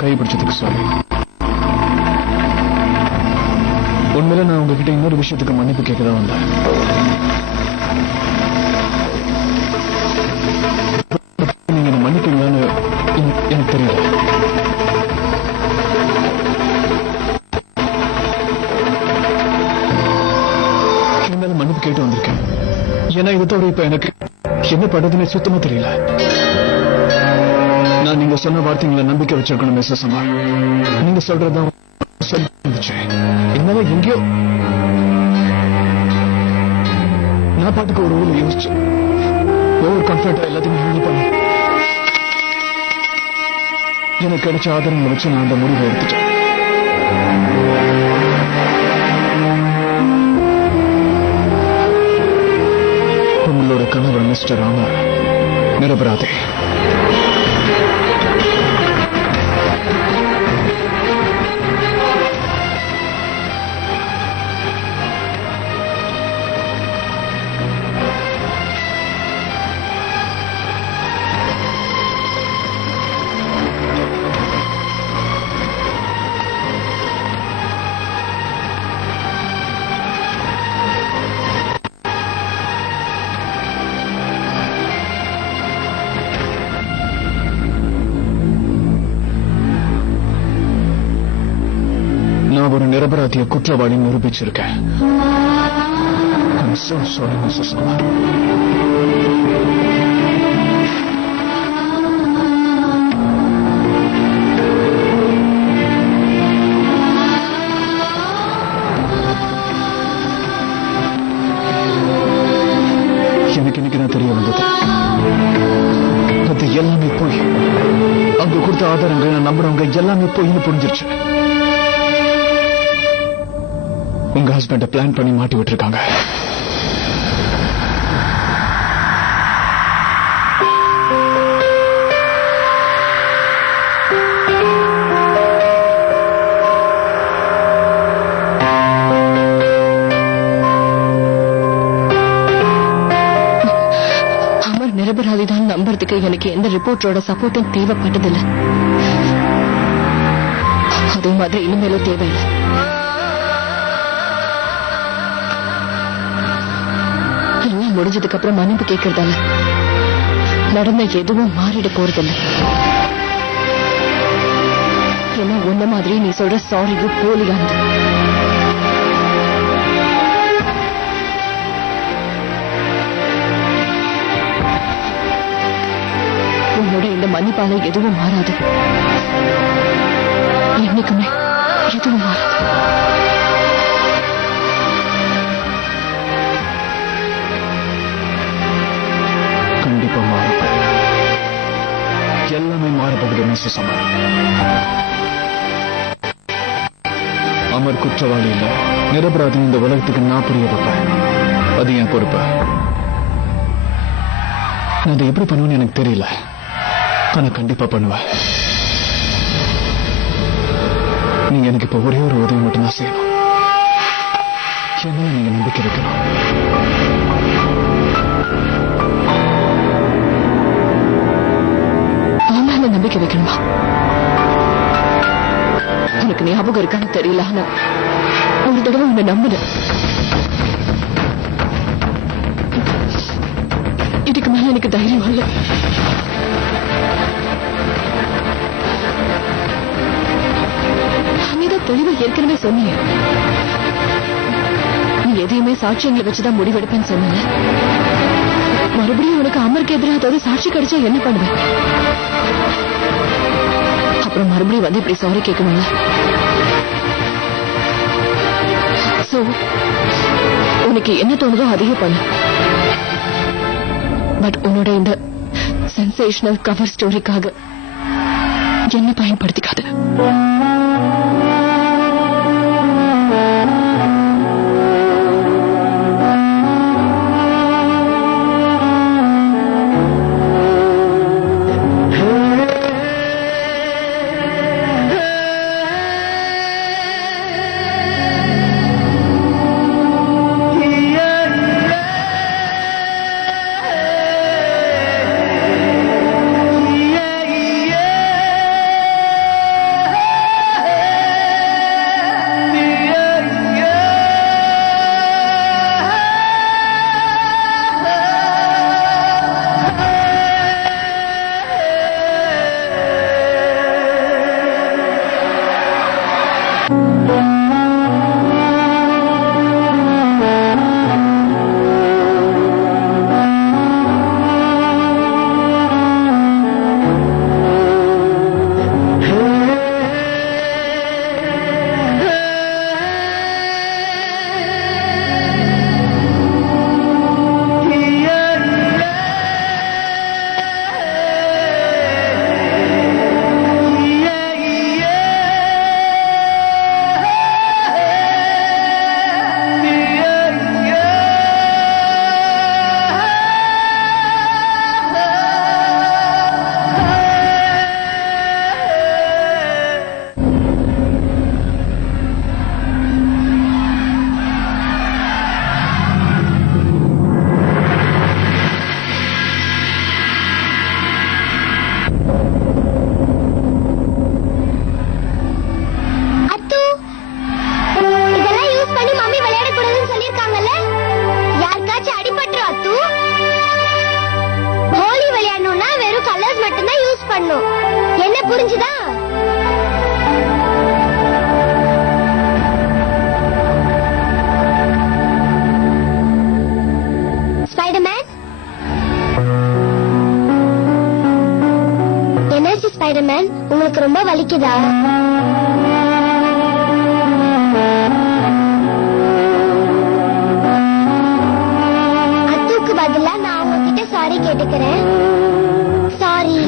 கைப்பிடிச்சதுக்கு sorry. உண்மையில நான் உங்ககிட்ட இன்னொரு விஷயத்துக்கு மன்னிப்பு கேட்கதான் வந்தேன். நீங்க மன்னிப்பீங்களான்னு எனக்கு தெரியல. இருந்தாலும் மன்னிப்பு கேட்டு வந்திருக்கேன். ஏன்னா இதை தவிர இப்ப எனக்கு என்ன பண்றதுன்னு சுத்தமா தெரியல. நான் நீங்க சொன்ன வார்த்தைகளை நம்பிக்கை வச்சிருக்கணும் மிஸ்ஸஸ் அம்மா. நீங்க சொல்றதான் சொல்லிச்சு. என்னால எங்கேயோ நான் பாட்டுக்கு ஒரு ஊர்ல யோசிச்சு ஓவர் கான்பிடண்டா எல்லாத்தையும் ஹேண்டில் பண்ண எனக்கு கிடைச்ச ஆதாரங்களை வச்சு நான் அந்த முடிவை எடுத்துட்டேன். உங்களோட கணவர் மிஸ்டர் ராமா நிரபராதி. நான் ஒரு நிரபராதிய குற்றவாளி நிரூபிச்சிருக்கேன். I'm so sorry, Mrs. Kumar. எனக்கு இன்னைக்கு தான் தெரிய வந்தது. அது எல்லாமே போய் அங்க கொடுத்த ஆதாரங்கள் நான் நம்புறவங்க எல்லாமே போயின்னு புரிஞ்சிருச்சு. உங்க ஹஸ்பண்ட பிளான் பண்ணி மாட்டி விட்டுருக்காங்க. அமர் நிரபராதிதான் நம்புறதுக்கு எனக்கு எந்த ரிப்போர்ட்டோட சப்போர்ட்டும் தேவைப்பட்டதில்லை. அதே மாதிரி இனிமேலும் தேவையில்லை. முடிஞ்சதுக்கு அப்புறம் மன்னிப்பு கேட்கறதால நடந்த எதுவும் மாறிட போறதில்லை. ஏன்னா உன்ன மாதிரி நீ சொல்ற சாரிக்கு போலியானது. உன்னோட இந்த மன்னிப்பால எதுவும் மாறாது. என்னைக்குமே எதுவும் மாறாது. கண்டிப்பா மாறும். எல்லாமே மாறப்படுது மிஸ்ஸஸ் அமர். அமர் குற்றவாளி இல்ல, நிரபராதி. இந்த உலகத்துக்கு நான் புரிய வைப்பேன். அது என் பொறுப்பு. நான் அதை எப்படி பண்ணுவேன்னு எனக்கு தெரியல, ஆனா கண்டிப்பா பண்ணுவேன். நீங்க எனக்கு இப்ப ஒரே ஒரு உதவி மட்டும்தான் செய்யணும். என்ன நீங்க நம்பிக்கை வைக்கணும். நம்பிக்கை வைக்கணுமா? உனக்கு ஞாபகம் இருக்கான்னு தெரியல, ஆனா ஒரு தடவை உன்னை நம்புறேன். இதுக்கு மேல எனக்கு தைரியம் இல்ல. நீதான் தெளிவா ஏற்கனவே சொன்னீங்க. நீ எதையுமே சாட்சியங்களை வச்சுதான் முடிவெடுப்பேன்னு சொன்ன. மறுபடியும் உனக்கு அமருக்கு எதிராக ஏதாவது சாட்சி கிடைச்சா என்ன பண்ணுவேன்? அப்புறம் மறுபடியும் வந்து இப்படி சாரி கேட்கணும்ல. சோ உனக்கு என்ன தோணுதோ அதையே பண்ணு. பட் உன்னோட இந்த சென்சேஷனல் கவர் ஸ்டோரிக்காக என்ன பயன்படுத்திக்காது. என்ன புரிஞ்சுதா? ஸ்பைடர்மேன், என்னாச்சு ஸ்பைடர்மேன்? உங்களுக்கு ரொம்ப வலிக்குதா? அத்துக்கு பதிலா நான் உங்ககிட்ட சாரி கேட்டுக்கிறேன். சாரி.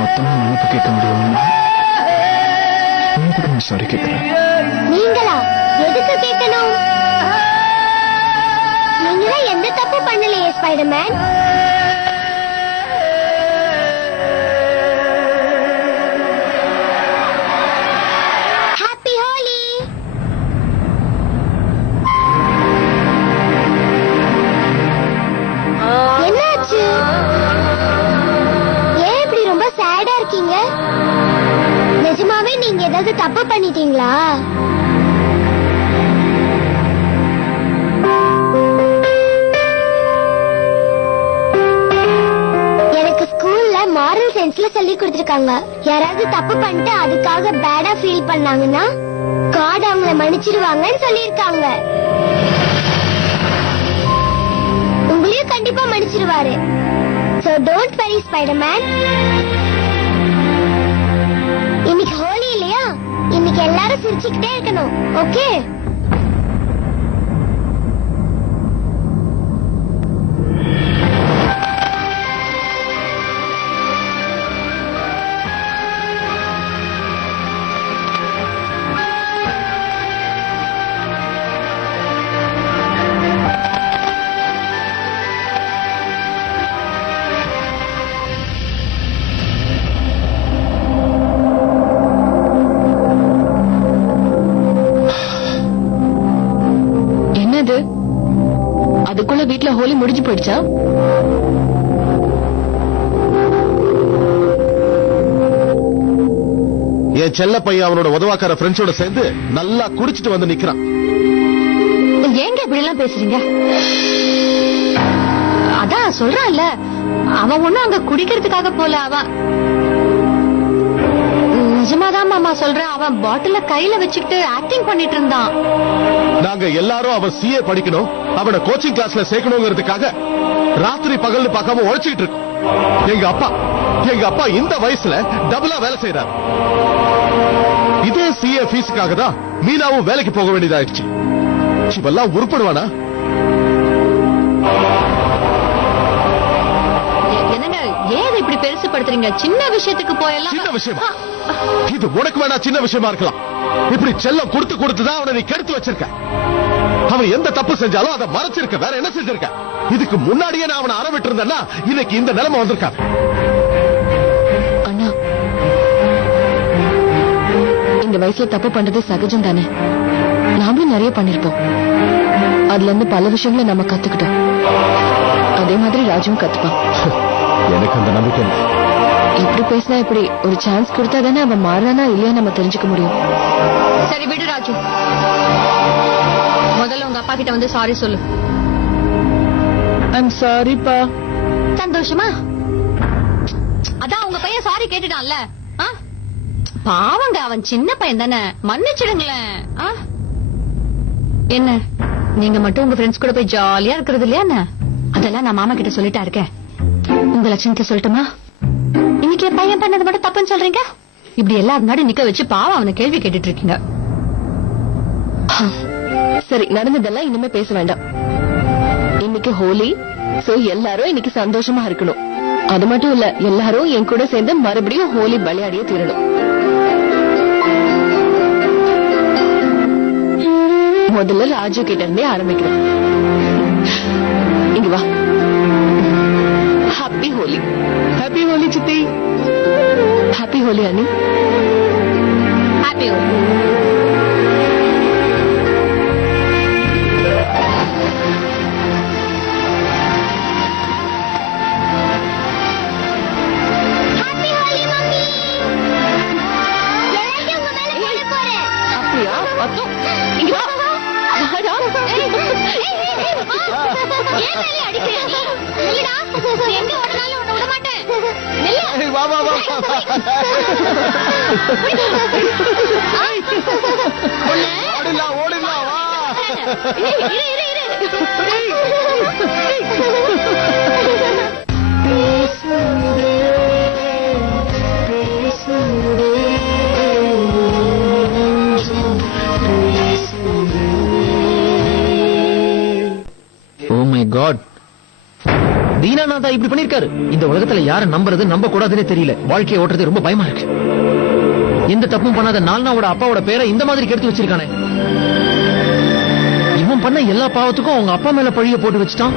மொத்தமா மன்னிப்பு கேட்க முடியுமா? எதுக்கு நான் சாரி கேட்கிறேன்? நீங்களா எதுக்கு கேட்கணும்? நீங்களா எந்த தப்பு பண்ணலையே ஸ்பைடர்மேன். ஹாப்பி ஹோலி. என்னாச்சு? ஏன் இப்படி ரொம்ப சேடா இருக்கீங்க? நிஜமாவே நீங்க ஏதாவது தப்பு பண்ணிட்டீங்களா? எனக்கு ஸ்கூல்ல மாரல் சயின்ஸ்ல சொல்லி கொடுத்திருக்காங்க. யாராவது தப்பு பண்ணிட்டு அதுக்காக பேடா ஃபீல் பண்ணாங்கன்னா காட் அவங்கள மன்னிச்சிடுவாங்கன்னு சொல்லியிருக்காங்க. உங்களையும் கண்டிப்பா மன்னிச்சிடுவாரு. So don't worry Spider-Man. இன்னைக்கு ஹோலி இல்லையா? இன்னைக்கு எல்லாரும் சிரிச்சுக்கிட்டே இருக்கணும். ஓகே? அதுக்குள்ள வீட்டுல ஹோலி முடிஞ்சு போயிடுச்சா? என் செல்ல பையன் அவனோட உதவாக்கார ஃப்ரெண்ட்ஸோட சேர்ந்து நல்லா குடிச்சிட்டு வந்து நிக்கிறான். ஏங்க இப்படி எல்லாம் பேசுறீங்க? அதான் சொல்றான்ல, அவன் ஒண்ணும் அங்க குடிக்கிறதுக்காக போல. அவன் நிஜமாதான் மாமா சொல்றேன். அவன் பாட்டில கையில வச்சுக்கிட்டு ஆக்டிங் பண்ணிட்டு இருந்தான். நாங்க எல்லாரும் அவன் சிஏ படிக்கணும், அவனை கோச்சிங் கிளாஸ்ல சேர்க்கணுங்கிறதுக்காக ராத்திரி பகல்னு பார்க்காம உழைச்சிட்டு இருக்கோம். எங்க அப்பா எங்க அப்பா இந்த வயசுல டபுளா வேலை செய்யறாரு. இதே சிஏ ஃபீஸுக்காக தான் மீனாவும் வேலைக்கு போக வேண்டியதாயிடுச்சு. இவெல்லாம் உருப்படுவானா? என்னங்க ஏன் இப்படி பெருசுபடுத்துறீங்க? சின்ன விஷயத்துக்கு போயெல்லாம். சின்ன விஷயமா? இது உனக்கு வேணா சின்ன விஷயமா இருக்கலாம். இப்படி செல்லம் கொடுத்து கொடுத்துதான் அவனை நீ கெடுத்து வச்சிருக்க. அவன் எந்த தப்பு செஞ்சாலும் அதை மறைச்சிருக்க. வேற என்ன செஞ்சிருக்க? இதுக்கு முன்னாடியே நான் அவனை அறவிட்டு இருந்தேன்னா இன்னைக்கு இந்த நிலைமை வந்திருக்காரு. அண்ணா, இந்த வயசுல தப்பு பண்றது சகஜம் தானே. நாமளும் நிறைய பண்ணிருப்போம். அதுல இருந்து பல விஷயங்களை நம்ம கத்துக்கிட்டோம். அதே மாதிரி ராஜுவும் கத்துப்பான். எனக்கு அந்த நம்பிக்கை இல்லை. இப்படி பேசினா இப்படி ஒரு சான்ஸ் கொடுத்தா தானே அவன் மாறானா இல்லையா நம்ம தெரிஞ்சுக்க முடியும். சரி விடு ராஜு, முதல்ல உங்க அப்பா கிட்ட வந்து சாரி சொல்லு. ஐம் சாரிப்பா. சந்தோஷமா? அதான் உங்க பையன் சாரி கேட்டுட்டான்ல. பாவங்க, அவன் சின்ன பையன் தானே, மன்னிச்சிடுங்களேன். என்ன நீங்க மட்டும் உங்க ஃப்ரெண்ட்ஸ் கூட போய் ஜாலியா இருக்கிறது இல்லையா? அதெல்லாம் நான் மாமா கிட்ட சொல்லிட்டா இருக்கேன். உங்க லட்சணத்தை சொல்லட்டுமா? இன்னைக்கு என் பையன் பண்ணது மட்டும் தப்புன்னு சொல்றீங்க. இப்படி எல்லாரும் முன்னாடி நிக்க வச்சு பாவம் அவனை கேள்வி கேட்டுட்டு இருக்கீங்க. சரி, நடந்ததெல்லாம் இனிமே பேச வேண்டாம். இன்னைக்கு ஹோலி, சோ எல்லாரும் இன்னைக்கு சந்தோஷமா இருக்கணும். அது மட்டும் இல்ல, எல்லாரும் என் கூட சேர்ந்து மறுபடியும் ஹோலி விளையாடியே தீரணும். முதல்ல ராஜு கிட்ட இருந்தே ஆரம்பிக்கிறேன். இங்க வா. ஹாப்பி ஹோலி. ஹாப்பி ஹோலி சித்தி. ஹாப்பி ஹோலி அண்ணி. Happy Holi. Happy Holi mummy. எல்லாரும் உங்க மேல போட போறேன். அப்படியா? அத்தோ இங்க வா. வாடா. ஏன் மேலே அடிக்கிறீங்க? நில்லுடா, நீ எங்க ஓடினாலும் உன்னை விட மாட்டேன். நில்லு. வா வா வா. ஓடிடலாம் ஓடிடலாம் வா. இரு இரு இரு. ஓ மை காட், தீனாநாதா இப்படி பண்ணிருக்காரு. இந்த உலகத்துல யார நம்புறது நம்ப கூடாதுன்னே தெரியல. வாழ்க்கையை ஓட்டுறது ரொம்ப பயமா இருக்கு. எந்த தப்பும் பண்ணாத நால்னாவோட அப்பாவோட பேரை இந்த மாதிரி கெடுத்து வச்சிருக்கானே. இவன் பண்ண எல்லா பாவத்துக்கும் அவங்க அப்பா மேல பழிய போட்டு வச்சுட்டான்.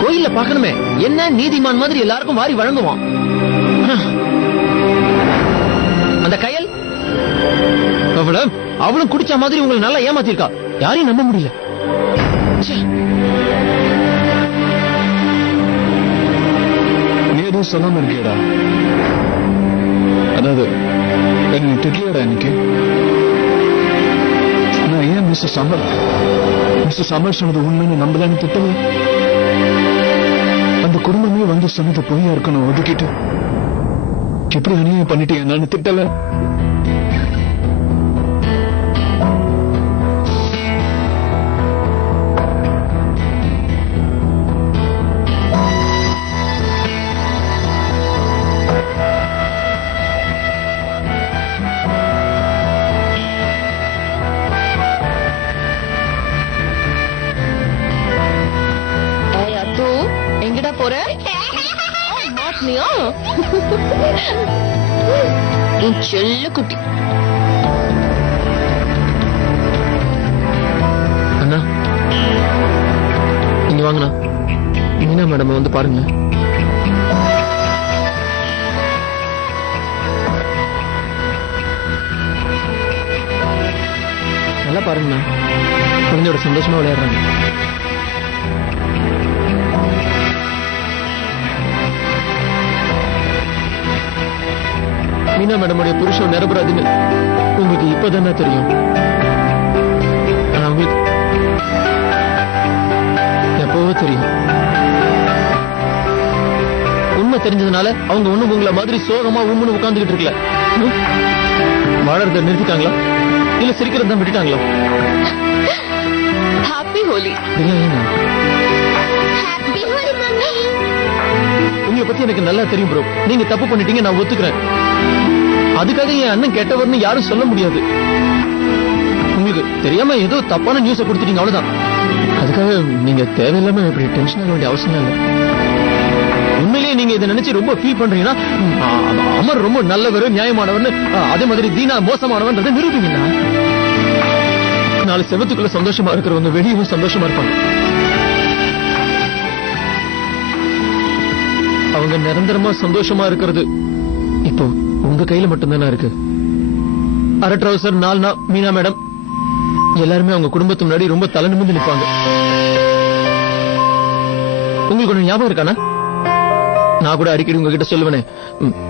கோயில்ல பாக்கணுமே, என்ன நீதிமான் மாதிரி எல்லாருக்கும் வாரி வழங்குவான். அந்த கயல் அவளும் குடிச்ச மாதிரி உங்களை நல்லா ஏமாத்திருக்கா. யாரையும் நம்ப முடியல. நீ எதுவும் சொல்லாம இருக்கியடா. அதாவது என்ன திட்டியடா இன்னைக்கு. நான் ஏன் மிஸ்டர் சமர் சொன்னது உண்மைன்னு நம்பலான்னு திட்டவே. அந்த குடும்பமே வந்து சொன்னது பொய்யா இருக்கணும் ஒதுக்கிட்டு எப்படி அநியாயம் பண்ணிட்டு நான் திட்டல. எங்கடா போற? மாட்னியா? என் செல்ல குட்டி. அண்ணா இங்க வாங்கண்ணா. மீனா மேடம் வந்து பாருங்க. நல்லா பாருங்கண்ணா, குழந்தையோட சந்தோஷமா விளையாடுறாங்க. மீனா மேடமுடைய புருஷன் நிரபராதின்னு உங்களுக்கு இப்பதானே தெரியும். ஆனா உங்களுக்கு எப்பவோ தெரியும். உண்மை தெரிஞ்சதுனால அவங்க ஒண்ணும் உங்களை மாதிரி சோகமா உம்முன்னு உட்கார்ந்துகிட்டு இருக்கல. வாழறத நிறுத்திட்டாங்களா இல்ல சிரிக்கிறத தான் விட்டுட்டாங்களா? Happy Holi. Happy Holi mummy. உங்களை பத்தி எனக்கு நல்லா தெரியும் ப்ரோ. நீங்க தப்பு பண்ணிட்டீங்க, நான் ஒத்துக்கிறேன். அதுக்காக என் அண்ணன் கெட்டவர்னு யாரும் சொல்ல முடியாது. உங்களுக்கு தெரியாம ஏதோ தப்பான நியூஸ கொடுத்துட்டீங்க, அவ்வளவுதான். அதுக்காக நீங்க தேவையில்லாம இப்படி டென்ஷன் ஆக வேண்டிய அவசியம் இல்லை. உண்மையிலேயே நீங்க இதை நினைச்சு ரொம்ப ஃபீல் பண்றீங்கன்னா அமர் ரொம்ப நல்லவர், நியாயமானவர்னு, அதே மாதிரி தீனா மோசமானவன்றதை நிரூபிங்கன்னா நாலு செவத்துக்குள்ள சந்தோஷமா இருக்கிறவங்க வெளியவும் சந்தோஷமா இருப்பாங்க. அவங்க நிரந்தரமா சந்தோஷமா இருக்கிறது இப்போ உங்க கையில மட்டும்தானே இருக்கு. அரை ட்ரௌசர் நால்னா மீனா மேடம் எல்லாருமே அவங்க குடும்பத்து முன்னாடி ரொம்ப தலை நிமிர்ந்து நிற்பாங்க. உங்களுக்கு ஒண்ணு ஞாபகம் இருக்கானா? நான் கூட அடிக்கடி உங்ககிட்ட சொல்லுவேனே,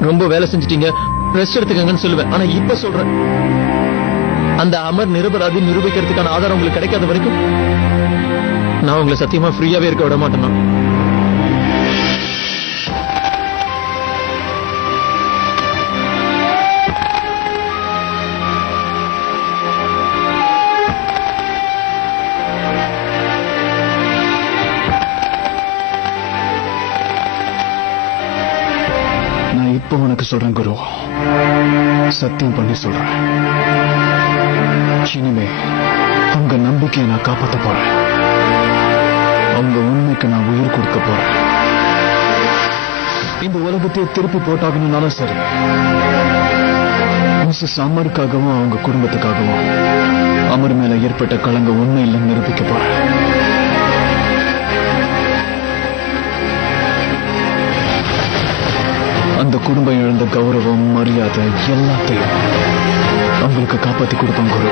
ரொம்ப வேலை செஞ்சிட்டீங்க, ரெஸ்ட் எடுத்துக்கங்கன்னு சொல்லுவேன். ஆனா இப்ப சொல்றேன், அந்த அமர் நிரபராதி நிரூபிக்கிறதுக்கான ஆதாரம் உங்களுக்கு கிடைக்காத வரைக்கும் நான் உங்களை சத்தியமா ஃப்ரீயாவே இருக்க விட மாட்டேன். நான் இப்போ உனக்கு சொல்றேன் குரு, சத்தியம் பண்ணி சொல்றேன். இனிமே உங்க நம்பிக்கையை நான் காப்பாற்ற போறேன். உங்க உண்மைக்கு நான் உயிர் கொடுக்க போறேன். இந்த உலகத்தையே திருப்பி போட்டாகணும்னாலும் சரி, மிஸ்ஸஸ் அமருக்காகவும் அவங்க குடும்பத்துக்காகவும் அமர் மேல ஏற்பட்ட களங்க உண்மை இல்லைன்னு நிரூபிக்க போறேன். அந்த குடும்பம் இழந்த கௌரவம், மரியாதை எல்லாத்தையும் அவங்களுக்கு காப்பாத்தி கொடுப்பாங்க குரு.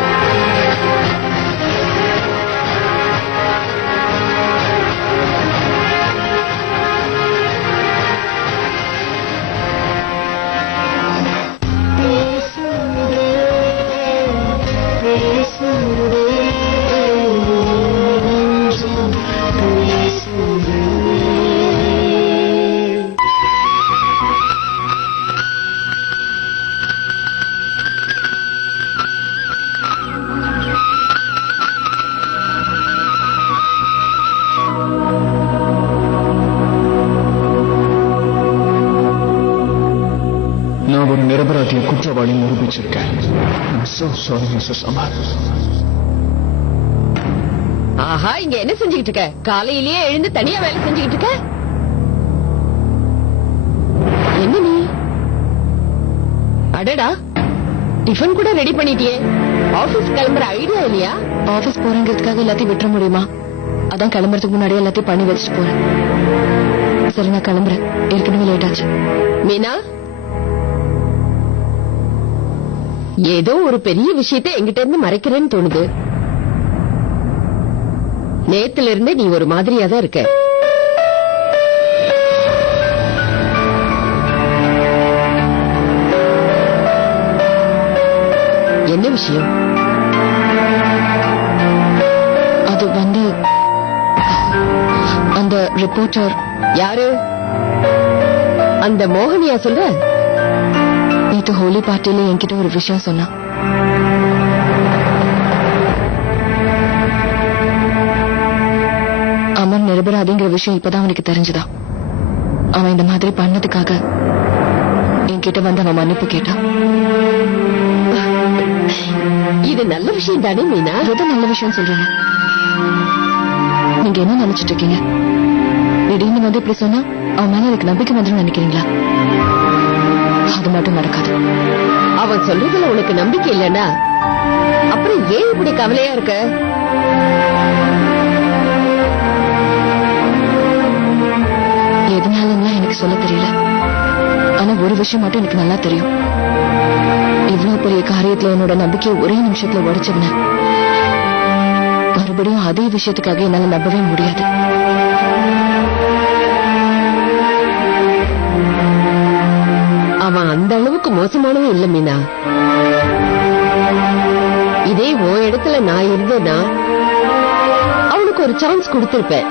நான் ஒரு நிரபராதிய குற்றவாளி நிரூபிச்சிருக்கேன். ஆஹா, இங்க என்ன செஞ்சுக்கிட்டு இருக்க? காலையிலேயே எழுந்து தனியா வேலை செஞ்சுக்கிட்டு இருக்க? என்ன நீ? அடடா, டிஃபன் கூட ரெடி பண்ணிட்டியே. ஆபீஸ் கிளம்புற ஐடியா இல்லையா? ஆபீஸ் போறங்கிறதுக்காக எல்லாத்தையும் விட்டுற முடியுமா? அதான் கிளம்புறதுக்கு முன்னாடி எல்லாத்தையும் பண்ணி வச்சுட்டு போறேன். சரி, நான் கிளம்புறேன். ஏற்கனவே லேட் ஆச்சு. மீனா, ஏதோ ஒரு பெரிய விஷயத்தை எங்கிட்ட இருந்து மறைக்கிறேன்னு தோணுது. நேத்துல இருந்து நீ ஒரு மாதிரியா தான் இருக்க. என்ன விஷயம்? அது வந்து அந்த ரிப்போர்ட்டர். யாரு? அந்த மோகனியா சொல்ற? நேத்து ஹோலி பார்ட்டியில என்கிட்ட ஒரு விஷயம் சொன்னா. அமர் நிரபராதிங்கிற விஷயம் இப்பதான் அவனுக்கு தெரிஞ்சுதா. அவன் இந்த மாதிரி பண்ணதுக்காக என்கிட்ட வந்து அவன் மன்னிப்பு கேட்டான். இது நல்ல விஷயம் தானே மீனா? எது நல்ல விஷயம் சொல்றீங்க? நீங்க என்ன நினைச்சிட்டு இருக்கீங்க? திடீர்னு வந்து இப்படி சொன்னா அவன் மேல எனக்கு நம்பிக்கை வந்துடும் நினைக்கிறீங்களா? அது மட்டும் நடக்காது. அவன் சொல்றதுல உனக்கு நம்பிக்கை இல்லைன்னா அப்புறம் ஏன் இப்படி கவலையா இருக்க? எதனால எனக்கு சொல்ல தெரியல. ஆனா ஒரு விஷயம் மட்டும் எனக்கு நல்லா தெரியும். இவ்வளவு பெரிய காரியத்துல என்னோட நம்பிக்கையை ஒரே நிமிஷத்துல உடைச்சவன மறுபடியும் அதே விஷயத்துக்காக என்னால நம்பவே முடியாது. அவன் அந்த அளவுக்கு மோசமானவன் இல்ல மீனா. இதே உன் இடத்துல நான் இருந்தேன்னா அவனுக்கு ஒரு சான்ஸ் கொடுத்திருப்பேன்.